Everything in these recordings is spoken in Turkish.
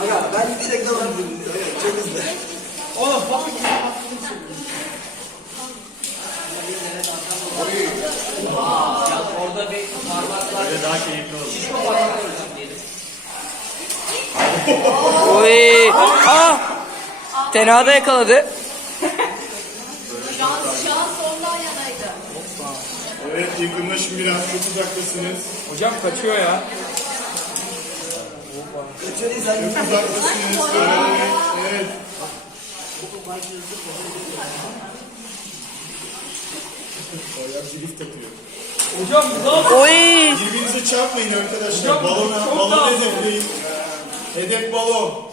Aga ben direkt. Evet, çok hızlı. Oğlum bak. Orada bir parmak var. Böyle daha keyifli olur. Şişko parmak olacak diyelim. Oy. Ah. Yakaladı. Şans ondan yanaydı. Evet yakınlaşın biraz çok uzaktasınız. Hocam kaçıyor ya. Değil sen Çok uzaktasınız. Evet. evet. Bayağı drift atıyor. Hocam yapıyor? Oy. Birbirinize çarpmayın arkadaşlar. Hocam, Balona, balon hedefleyin. Hedef balon.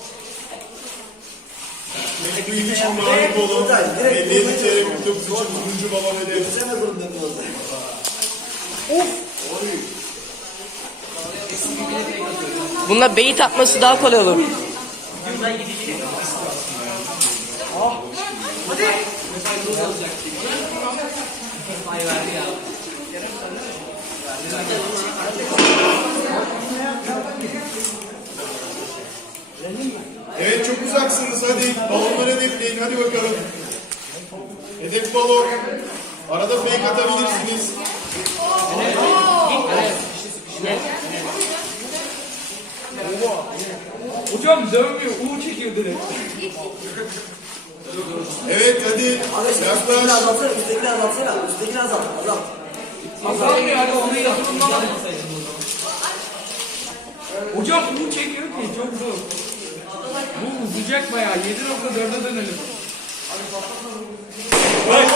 Hedefleyin için mavi balon. Direkt- direkt 57 TL 49 için balon hedef. Geçemez zorunda kaldı. Bunda bait atması daha kolay olur. Evet çok uzaksınız hadi. Balonları hedefleyin hadi bakalım. Hedef balon. Arada fake atabilirsiniz. Hocam dönmüyor. U çekiyor direkt. Evet hadi. Üstekini Yaklaş. azaltsana, üstekini azaltsana. Üstekini azalt, azalt. Azalmıyor hadi onu yakınından. Hocam U çekiyor ki çok zor. Bu uzayacak bayağı. 7.4'e dönelim. Evet,